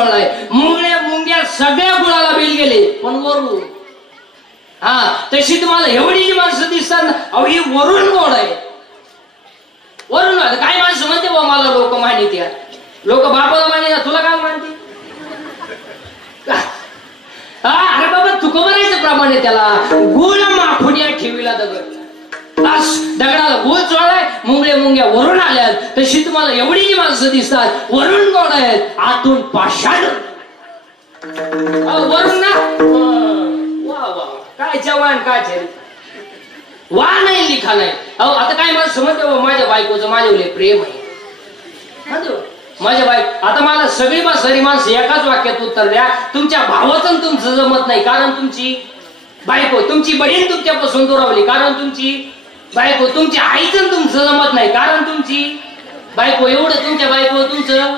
चोळलाय, मुंगळ्या मुंग्या सगळ्या गुळाला बिल गेले, पण वरून तशी तुम्हाला एवढी जी माणसं दिसतात ना, अहो ही वरून गोड आहे. वरून काय माणसं म्हणते बा मला लोक मानित, या लोक बापाला मानित, तुला काय मानते? अरे बाबा तुका म्हणायचं प्रमाणे त्याला गुळ माफुनिया ठेवीला दगड, दगडाला गुळ चोळलाय, मुंगळे मुंग्या वरून आल्यात, तशी तुम्हाला एवढी जी माणसं दिसतात वरून गोड आहेत, आतून पाषाण. वरून ना वा वा काय जवान काय वा नाही लिखा नाही. अहो आता काय मला समजते माझ्या बायकोचं माझ्यावर प्रेम आहे, माझ्या बायको. आता मला सगळी सरी माणसं एकाच वाक्यात उत्तर द्या, तुमच्या भावाचं तुमचं जमत नाही कारण तुमची बायको, तुमची बहीण तुमच्यापासून दुरावली कारण तुमची बायको, तुमच्या आईचं तुमचं जमत नाही कारण तुमची बायको. एवढं तुमच्या बायको तुमचं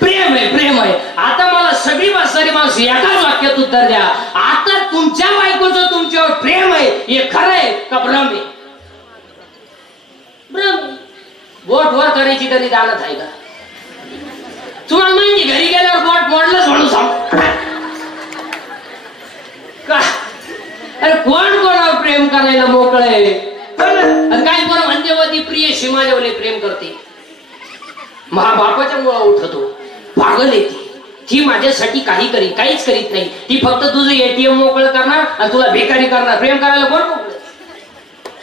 प्रेम आहे, प्रेम आहे. आता मला सगळी सारी माणसं एकाच वाक्यात उत्तर द्या, आता तुमच्या बायकोचं तुमच्यावर प्रेम आहे हे खरं आहे का भ्रम आहे? भ्रम. बोट वर करायची तरी जाणत आहे का तुम्हाला? म्हणजे घरी गेल्यावर बोट मोडलंच म्हणून सांग का? अरे कोण कोणावर प्रेम करायला मोकळे? काय कोण म्हणते व ती प्रियशी माझ्यावर प्रेम करते, बापाच्या मुळा उठतो, पागल आहे ती माझ्यासाठी काही काहीच करीत नाही, ती फक्त तुझं एटीएम मोकळं करणार आणि तुला बेकारी करणार. प्रेम करायला कोण मोकळ?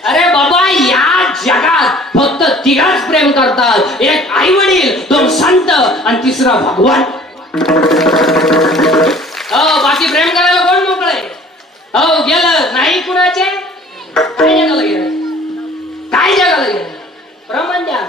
अरे बाबा या जगात फक्त तिघाच प्रेम करतात, एक आई वडील, दोन संत आणि तिसरा भगवान. बाकी प्रेम करायला कोण मोकळ आहे? गेलं नाही कुणाचे काय जगाला गेलं, काय जगाला गेलं प्रमाण द्या.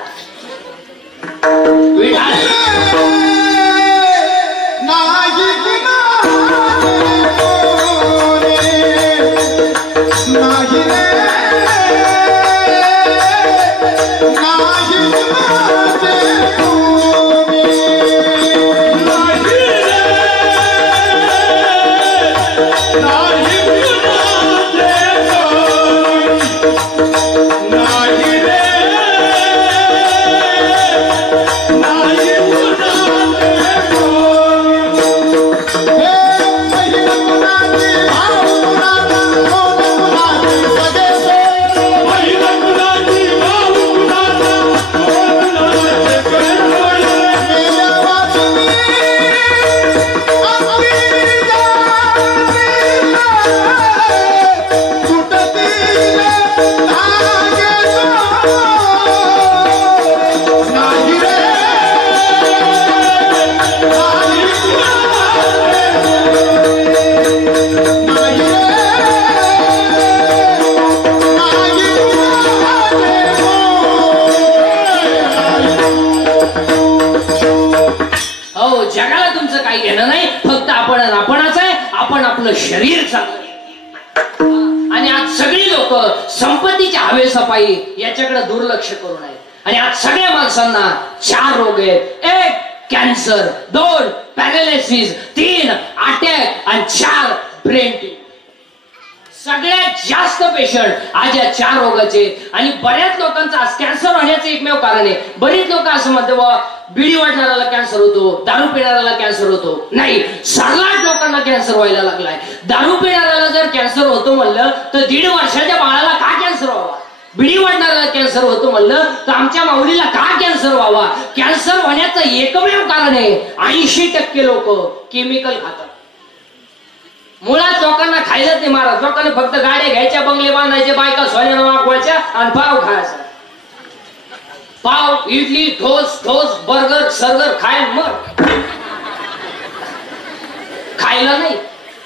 शरीर चांगलं. आणि आज सगळी लोक संपत्तीच्या हवेसपायी याच्याकडे दुर्लक्ष करून आहेत. आणि आज सगळ्या माणसांना 4 रोग आहेत, 1 कॅन्सर, 2 पॅरालिसिस, 3 अटॅक आणि 4 ब्रेन ट्यूमर. सगळ्यात जास्त पेशंट आज या 4 रोगाचे. आणि बऱ्याच लोकांचा आज कॅन्सर होण्याचं एकमेव कारण आहे. बरीच लोक असं म्हणते बाबा बिडी वाटणाऱ्याला कॅन्सर होतो, दारू पिणाऱ्याला कॅन्सर होतो. नाही, सर्रास लोकांना कॅन्सर व्हायला लागलाय. दारू पिणाऱ्याला जर कॅन्सर होतो म्हणलं तर 1.5 वर्षाच्या बाळाला का कॅन्सर व्हावा? बिडी वाटणाऱ्याला कॅन्सर होतो म्हणलं तर आमच्या माऊलीला का कॅन्सर व्हावा? कॅन्सर होण्याचं एकमेव कारण आहे 80% लोक केमिकल खातात. मुळात लोकांना खायलाच नाही महाराज. लोकांना फक्त गाड्या घ्यायच्या, बंगले बांधायचे, बायका सोन्यानं वाकवायच्या आणि पाव खायचा. पाव, इडली, ठोस, बर्गर, सर्गर खायला मग खायला नाही,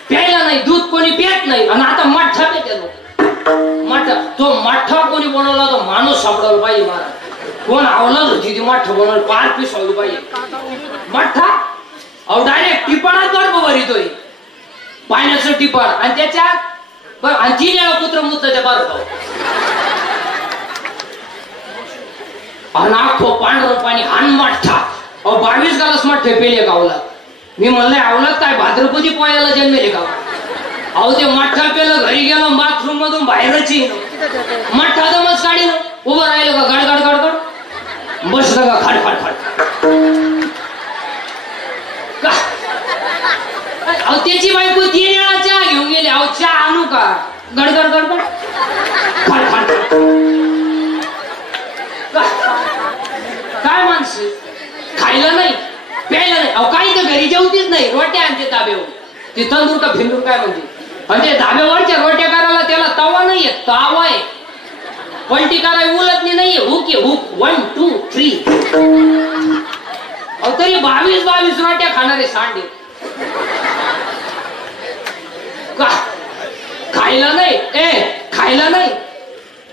प्यायला नाही, दूध कोणी पित नाही. आणि आता मठ्ठा पिते लोक. मठ्ठा, तो मठ्ठा कोणी बनवला तो माणूस सापडायला पाहिजे महाराज. कोण आवलाच होती ती मठ्ठा बनवलं, 5 पीस व्हायला पाहिजे मठ्ठा. अहो डायरेक्ट टिपाणात बर्फ भरितोय, पाण्याचं टिपाण, आणि त्याच्यात आणि 3 वेळा कुत्र मुताच्या बर्फ. अनाखो पांढरं पाणी हान मठ्ठा. 22 गालास मठ्ठे पेले गावला. मी म्हणलंय आवलात काय भाद्रपदी पोळ्याला जन्मेले का? अहो ते मठ्ठा पेलं, घरी गेलो, बाथरूम मधून बाहेरच मठ्ठा दमच काढीन, उभं राहिलं का गडगड गडगड, बसलं का खाड खाड खाड. अहो त्याची बायको 3 वेळा चहा घेऊन गेली. अहो चहा आणू का? गडगड गडगड काय माणसं, खायला नाही प्यायला नाही. अहो काही तर घरी जेवतीच नाही, रोट्या आणते ताब्यावर. ते तंदूर का फिंदूर काय म्हणते. आणि ते धाब्यावरच्या रोट्या करायला त्याला तवा नाहीये, तावा आहे. पलटी करायला उलटणी नाहीये, हुक आहे हुक. 1 2 3. अहो तरी 22 रोट्या खाणारे सांडे. खायला नाही, खायला नाही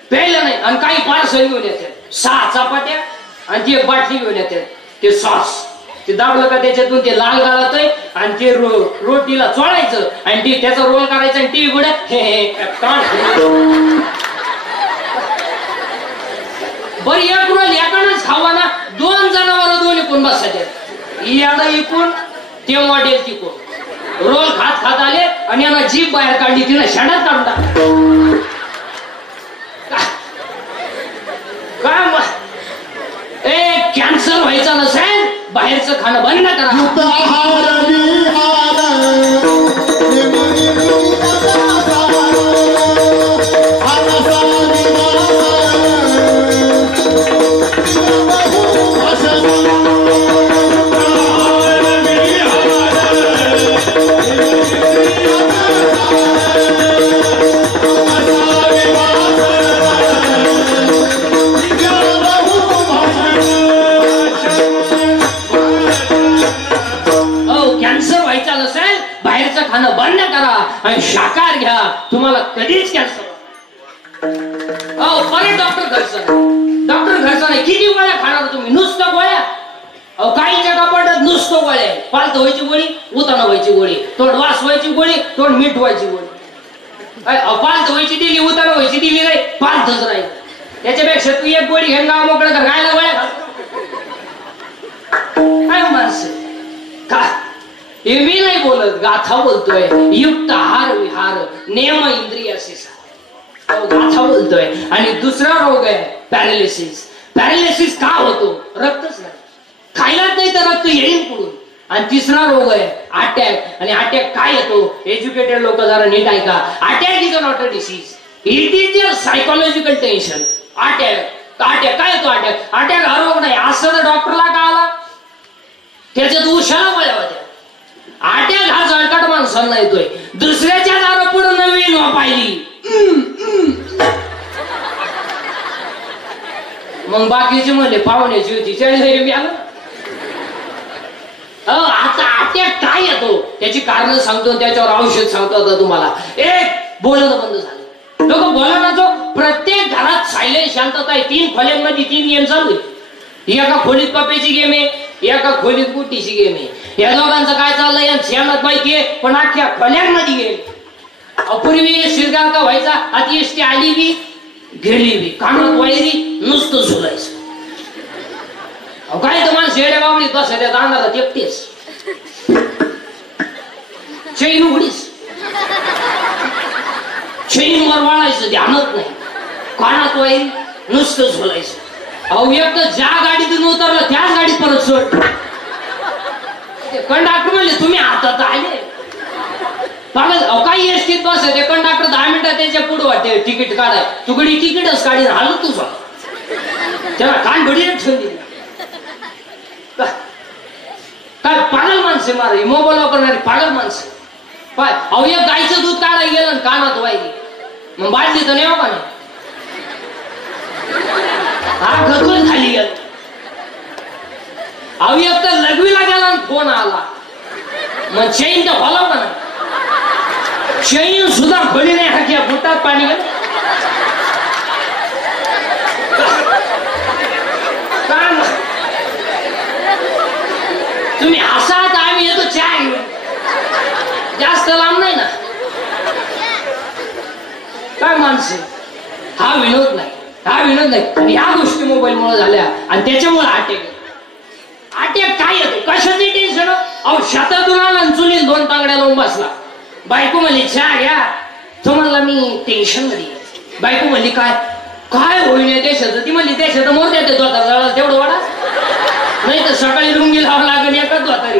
प्यायला नाही. आणि काही पार्सल घेऊन येतात, 6 चपात्या आणि ती एक बाटली घेऊन येतात. ते सॉस ते दाबलं का त्याच्यातून ते लाल गाळतय आणि ते रोटीला चोळायचं आणि त्याचा रोल करायचा आणि टीव्ही पुढे बरं. एक रोल एकानच खावा ना, 2 जनावर 2 इकून बसायचे. याला इकून ते मॉडेल तिकून रोल खात खात आले आणि यांना जीभ बाहेर काढली, तिला शाळात काढून टाकला. काय कॅन्सर व्हायचा नसेल बाहेरचं खाणं बंद करा. खाणं बंद करा आणि शाकाहार घ्या, तुम्हाला कधीच कॅन्सर. परत डॉक्टर घरचा नाही. किती गोळ्या खाणार तुम्ही? नुसतं गोळ्या. काहीच्या कपाटात नुसतं गोळ्या. पालत व्हायची गोळी, उताना व्हायची गोळी, तोंड वास व्हायची गोळी, तोंड मीठ व्हायची गोळी. पालत व्हायची दिली, उताना व्हायची दिली नाही, पालतच नाही. त्याच्यापेक्षा तू एक गोळी घेऊन गाव मोकळं कर. गायला गोळ्या काय माणसं का? हे मी नाही बोलत, गाथा बोलतोय. युक्त आहार विहार नेम इंद्रियासिस, गाथा बोलतोय. आणि दुसरा रोग आहे पॅरालिसिस. पॅरालिसिस का होतो? रक्तच नाही, खायलाच नाही तर रक्त येईल पुढून. आणि तिसरा रोग आहे अटॅक. आणि अटॅक काय येतो? एज्युकेटेड लोक जरा नीट ऐका. Attack is not a disease, it is a psychological tension. Attack काय येतो? अटॅक हा रोग नाही. असं तर डॉक्टरला का आला? त्याच्यात उशाला गोळ्या होत्या. अटॅक हा जळकाट माणसांना येतोय. दुसऱ्याच्या दारा पुढे नवीन वापायली, मग बाकीचे म्हणले पाहुण्याची होती मी आलो. आता अटॅक काय येतो त्याची कारण सांगतो, त्याच्यावर औषध सांगतो आता तुम्हाला. बोलणं बंद झालं, लोक बोलणार. जो प्रत्येक घरात सायलेंट शांतता आहे. 3 खोल्यांमध्ये 3 गेम चालू आहे. एका खोलीत पप्प्याची गेम आहे, एका खोलीत गुट्टीची गेम आहे. या दोघांचं काय चाललंय यांना माहितीये, पण अख्ख्या खोल्यांमध्ये गेम. पूर्वी शिरगाव का व्हायचा, आता एसटी आली बी गेली बी, कानात वायरी नुसतं झुलायचं. काय तर माणसं येड्या बाबडीत बसायच्या अंधारात एकटेच. चैन उघडीच, चैनवर वाळायचं, ध्यानच नाही. कानात वायरी नुसतं झुलायचं. एक तर ज्या गाडीतून उतरलं त्याच गाडीत परत सोड. कंडक्टर म्हणले तुम्ही हातात आले काही एसटीत बसायचे. कंडक्टर 10 मिनिटात त्याच्या पुढे वाटते तिकीट काढाय. तुकडी तिकीटच काढी हालत तुझा, त्याला कान घडीने ठेवली. काय पागल माणसे मारे, मोबाईल वापरणारी पागल माणसं. पाय एक गाईचं दूध काढायला गेलं कानात वाहिली, मग बाटली तर नाही का नाही. हा घरून खाली गेला. एक तर लघवीला गेला आणि फोन आला, मग चैन तर फॉलो का नाही. चैन सुद्धा खोली नाही, हाक्या बुटात पाणी गेलं. तुम्ही हसात, आम्ही येतो चहा घेऊन. जास्त लांब नाही ना. काय माणसं, हा विनोद नाही, हा विनोद नाही. आणि ह्या गोष्टी मोबाईल मुळे झाल्या आणि त्याच्यामुळे अटॅक काय येतो? कशाचे टेन्शन? शेतातून आला चुलीत 2 तांगड्या लावून बसला. बायको म्हणली चहा घ्या. तो म्हणला मी टेन्शन मध्ये. बायको म्हणली काय काय होईल देशाचं? ती म्हणली देशात मोर देते दोता तेवढं वाडा, नाही तर सकाळी लुंगी लावा लागेल एकाच दोतारी.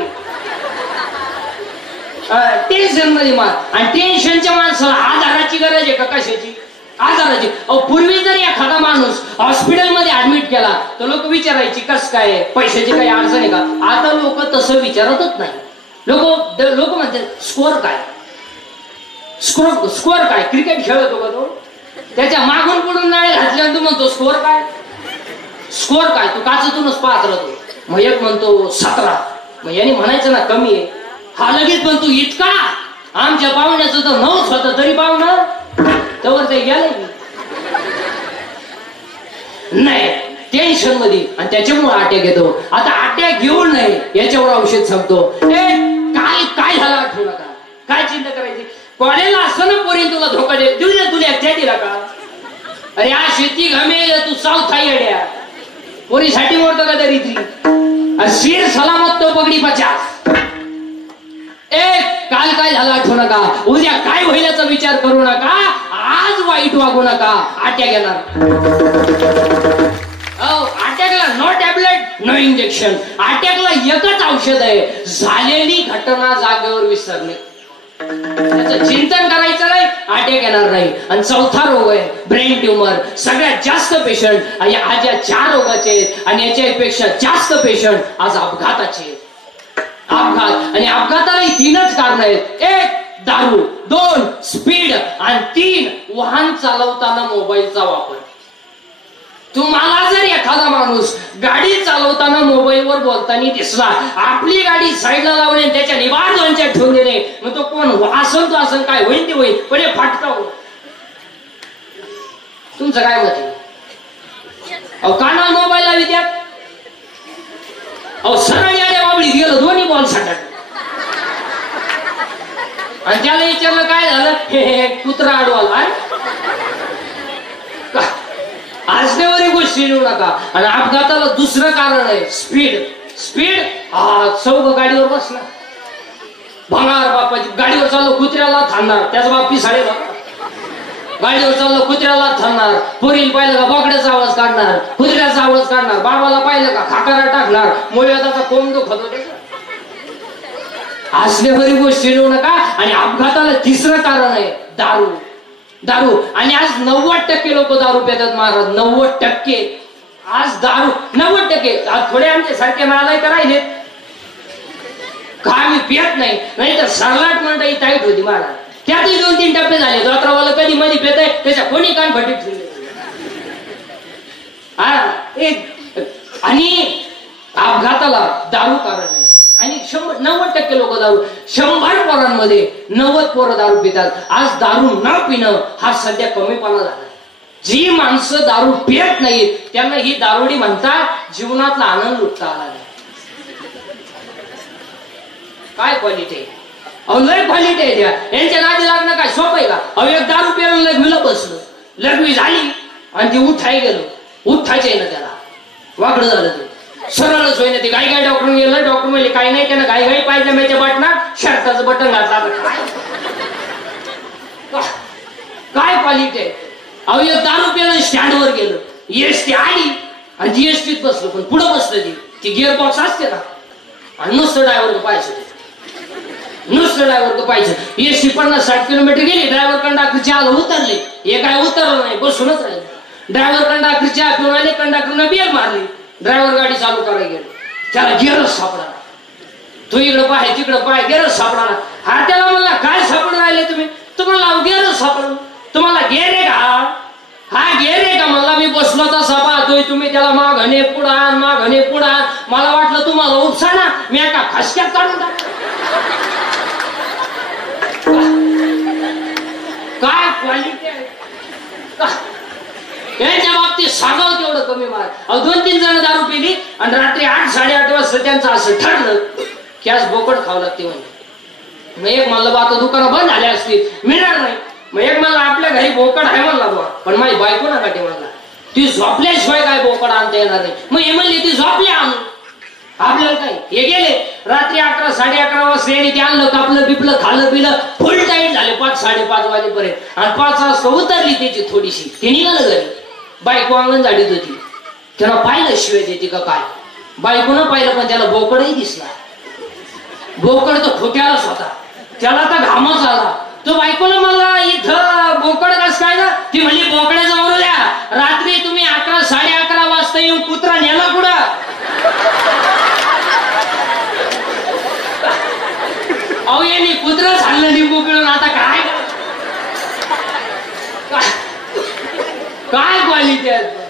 टेन्शन मध्ये मार. आणि टेन्शनच्या माणसाला आधाराची गरज आहे का कशाची? आधाराची. पूर्वी जर एखादा माणूस हॉस्पिटलमध्ये ऍडमिट केला तर लोक विचारायची कस काय, पैशाची काही अडचण आहे का? आता लोक तसं विचारतच नाही. लोक म्हणतात स्कोअर काय, स्कोअर काय. क्रिकेट खेळतो का तो? त्याच्या मागून पुढून नाळे घातल्यानंतर तू म्हणतो स्कोअर काय, स्कोअर काय. तू काचतूनच पाहत राहतो. मग एक म्हणतो 17. मग याने म्हणायचं ना कमी आहे. हा लगेच म्हणतो इतका. आमच्या पाहुण्याचं तर 9च होतं तरी पाहुणं तवर ते गेलं नाही. टेन्शन मध्ये आणि त्याच्यामुळे अटॅक येतो. आता अटॅक घेऊ नये याच्यावर औषध सांगतो. काय झालं आठवू नका, काय चिंता करायची. कॉलेजला असताना पोरी तुला धोका देऊ दे, तुला एकट्या दिला का? अरे हा शेती घमेल तू साऊथ येड्या पोरीसाठी मोडतो का तरी ती. शेर सलामत तो पगडी 50. काल काय झालं आठवू नका, उद्या काय होईलचा विचार करू नका, आज वाईट वागू नका. अटॅक येणार. अटॅकला नो टॅबलेट नो इंजेक्शन. अटॅकला एकच औषध आहे, झालेली घटना जागेवर विसरणे. त्याचं चिंतन करायचं नाही, अटॅक येणार नाही. आणि चौथा रोग आहे ब्रेन ट्युमर. सगळ्यात जास्त पेशंट आज या 4 रोगाचे आहेत आणि याच्यापेक्षा जास्त पेशंट आज अपघाताचे आहेत. अपघात. आणि अपघाताला 3च कारण आहेत. 1 दारू, 2 स्पीड आणि 3 वाहन चालवताना मोबाईलचा वापर. तुम्हाला जर एखादा माणूस गाडी चालवताना मोबाईलवर बोलताना दिसला, आपली गाडी साईडला लावणे त्याच्या निवार दोनच्या ठेवून देणे, मग तो कोण वासन तो असं काय होईल ते होईल, पण फाटका. तुमचं काय मत आहे? कानाला मोबाईल लावी द्या. सरळ आल्या बाबळी गेलं दोन्ही बॉल साठा. आणि त्याला विचारलं काय झालं, हे कुत्रा अडवाला. असल्यावर गोष्टी लिहू नका. आणि अपघाताला दुसरं कारण आहे स्पीड. स्पीड. चौघ गाडीवर बसला, भंगार बापाची गाडीवर चाललो कुत्र्याला थांबणार, त्याचा बाप पिसाळे. गाडीवर चाललो कुत्र्याला थांबणार, पोरीला पाहिलं का बोकड्याचा आवाज काढणार, कुत्र्याचा आवाज काढणार, बाबाला पाहिलं का खाकारा टाकणार, मुळव्याधाचा कोंब दुखतो. असल्यावरी गोष्टी लिहू नका. आणि अपघाताला तिसरं कारण आहे दारू. दारू. आणि आज 90% लोक दारू पितात महाराज. 90%. आज दारू 90%. आज थोडे आमचे सारखे नालायक राहिले का आम्ही पियत नाही, नाही तर सरलाट मंडळी टाईट होती महाराज. त्यातही 2-3 टप्पे झाले. जत्रावाला कधी मध्ये पेत आहे त्याच्या कोणी कान भटीत ठेवले. आणि अपघाताला दारू कारण आहे. आणि 90% लोक दारू. 100 पोरांमध्ये 90 पोरं दारू पितात. आज दारू न पिणं हा सध्या कमीपणा झाला. जी माणसं दारू पित नाहीत त्यांना ही दारुडी म्हणतात. जीवनातला आनंद लुटता आला नाही. काय क्वालिटी आहे, लय क्वालिटी आहे त्या. यांच्या नादी लागणं काय सोपं आहे का? एक दारू प्यायला लघवीला बसलं, लघवी झाली आणि ती उठाय गेलो. उठायचे ना त्याला वाकडं झालं. ते सरळच होईना. ते गाई डॉक्टर गेलं. डॉक्टर म्हणजे काही नाही, त्यानं घाई पायजम्याच्या बटनात शर्टाचं बटन घातलं. काय क्वालिटी आहे. एक दारू प्यायला स्टँडवर गेलं, एसटी आली आणि जी एसटीत बसलो, पण पुढे बसलं ती गिअर बॉक्स असते ना, आणि नुसतं ड्रायव्हर पाहिजे. नुसतं ड्रायव्हर पाहिजे. एसटी 50-60 किलोमीटर गेली. ड्रायव्हर कंडक्टरची आलं उतरले. हे काय उतरलं नाही, बसूनच राहिले. ड्रायव्हर कंडक्टरची चहा पिऊन आले. कंडक्टरनं बिअर मारली. ड्रायव्हर गाडी चालू करायला गेलो. त्याला गिअरच सापडा. तू इकडं पाय तिकडं पाय, गिअरच सापडा. हा त्याला म्हणला काय सापडून राहिले तुम्ही? तुम्हाला गिअरच सापडून. तुम्हाला गेअर आहे का? हा गेअर आहे का? मला मी बसलो तसा पाहतोय. तुम्ही त्याला माघणे पुढान माघणे पुढान. मला वाटलं तुम्हाला उपसा ना, मी एका खसक्यात काढून टाक. काय क्वालिटी आहे. यांच्या बाबतीत सांगावं तेवढं कमी मार. 2-3 जण दारू पिली आणि रात्री 8-8:30 वाजता त्यांचं असं ठरलं की आज बोकड खावं लागते. मग एक म्हणलं बा दुकानं बंद झाले असतील, मिळणार नाही. मग एक म्हणलं आपल्या घरी बोकड आहे म्हणला बा, पण माझी बायको ना काटे म्हणला ती झोपल्याशिवाय काय बोकड आणता येणार नाही. मग हे म्हणले ती झोपल्या आणून आपल्याला काय. हे गेले रात्री 11-11:30 वाजता यांनी ते आणलं, कापलं बिपलं खाल्लं पिलं, फुल टाईट झाले 5-5:30 वाजेपर्यंत. आणि 5 वाजता उतरली त्याची थोडीशी. ते निघालं घरी. बायको अंगण झाडीत होती. त्याला पाहिलं शिवाय देते का काय. बायकोनं पाहिलं पण त्याला बोकडही दिसला. बोकड तर खोट्यालाच होता. त्याला तर घामच आला. तो बायकोला म्हणला इथं बोकड कस काय ना. ती म्हणली बोकड्याचं मरू द्या, रात्री तुम्ही 11 11:30 वाजता येऊन कुत्रा नेला कुठं. अहो यांनी कुत्रा झालं लिंबू पिळून. आता काय काय क्वालिटी आहे.